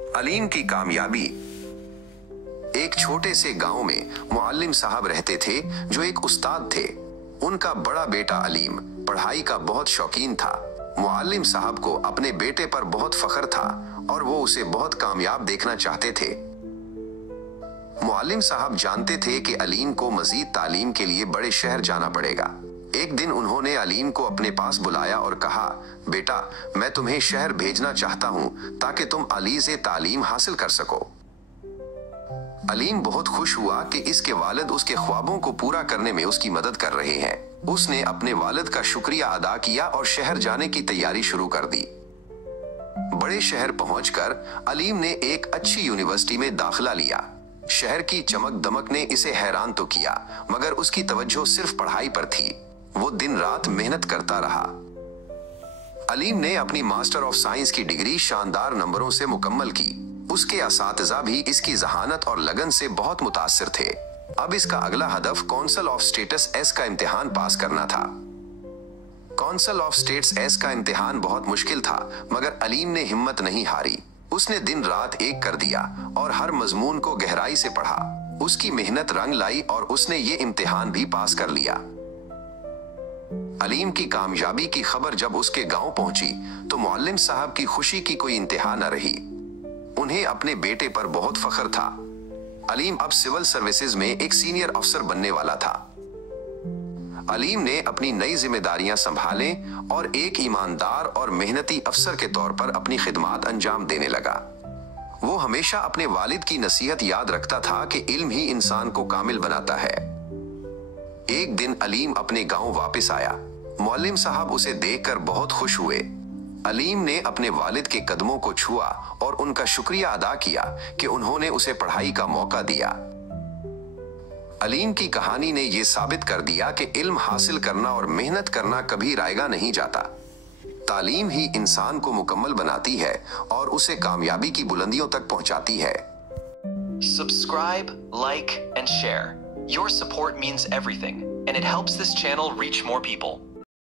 अलीम की कामयाबी। एक छोटे से गांव में मुअल्लिम साहब रहते थे जो एक उस्ताद थे। उनका बड़ा बेटा अलीम पढ़ाई का बहुत शौकीन था। मुअल्लिम साहब को अपने बेटे पर बहुत फख्र था और वो उसे बहुत कामयाब देखना चाहते थे। मुअल्लिम साहब जानते थे कि अलीम को मजीद तालीम के लिए बड़े शहर जाना पड़ेगा। एक दिन उन्होंने अलीम को अपने पास बुलाया और कहा, बेटा, मैं तुम्हें शहर भेजना चाहता हूं ताकि तुम अली से तालीम हासिल कर सको। अलीम बहुत खुश हुआ कि इसके वालिद उसके ख्वाबों को पूरा करने में उसकी मदद कर रहे हैं। उसने अपने वालिद का शुक्रिया अदा किया और शहर जाने की तैयारी शुरू कर दी। बड़े शहर पहुंचकर अलीम ने एक अच्छी यूनिवर्सिटी में दाखिला लिया। शहर की चमक दमक ने इसे हैरान तो किया, मगर उसकी तवज्जो सिर्फ पढ़ाई पर थी। वो दिन रात मेहनत करता रहा। अलीम ने अपनी मास्टर ऑफ साइंस की डिग्री शानदार नंबरों से मुकम्मल की। उसके असातिज़ा भी इसकी जहानत और लगन से बहुत मुतासिर थे। अब इसका अगला हदफ काउंसिल ऑफ स्टेट्स एस का इम्तिहान पास करना था। काउंसिल ऑफ स्टेट्स एस का इम्तिहान बहुत मुश्किल था, मगर अलीम ने हिम्मत नहीं हारी। उसने दिन रात एक कर दिया और हर मजमून को गहराई से पढ़ा। उसकी मेहनत रंग लाई और उसने ये इम्तिहान भी पास कर लिया। अलीम की कामयाबी की खबर जब उसके गांव पहुंची तो मुअल्लिम साहब की खुशी की कोई इंतहा न रही। उन्हें अपने बेटे पर बहुत फख्र था। अलीम अब सिविल सर्विसेज में एक सीनियर अफसर बनने वाला था। अलीम ने अपनी नई जिम्मेदारियां संभालें और एक ईमानदार और मेहनती अफसर के तौर पर अपनी खिदमत अंजाम देने लगा। वो हमेशा अपने वालिद की नसीहत याद रखता था कि इल्म ही इंसान को कामिल बनाता है। एक दिन अलीम अपने गांव वापस आया। मुअल्लिम साहब उसे देखकर बहुत खुश हुए। अलीम ने अपने वालिद के कदमों को छुआ और उनका शुक्रिया अदा किया कि उन्होंने उसे पढ़ाई का मौका दिया। अलीम की कहानी ने यह साबित कर दिया कि इल्म हासिल करना और मेहनत करना कभी रायगा नहीं जाता। तालीम ही इंसान को मुकम्मल बनाती है और उसे कामयाबी की बुलंदियों तक पहुंचाती है। Subscribe, like, and share. Your support means everything, and it helps this channel reach more people.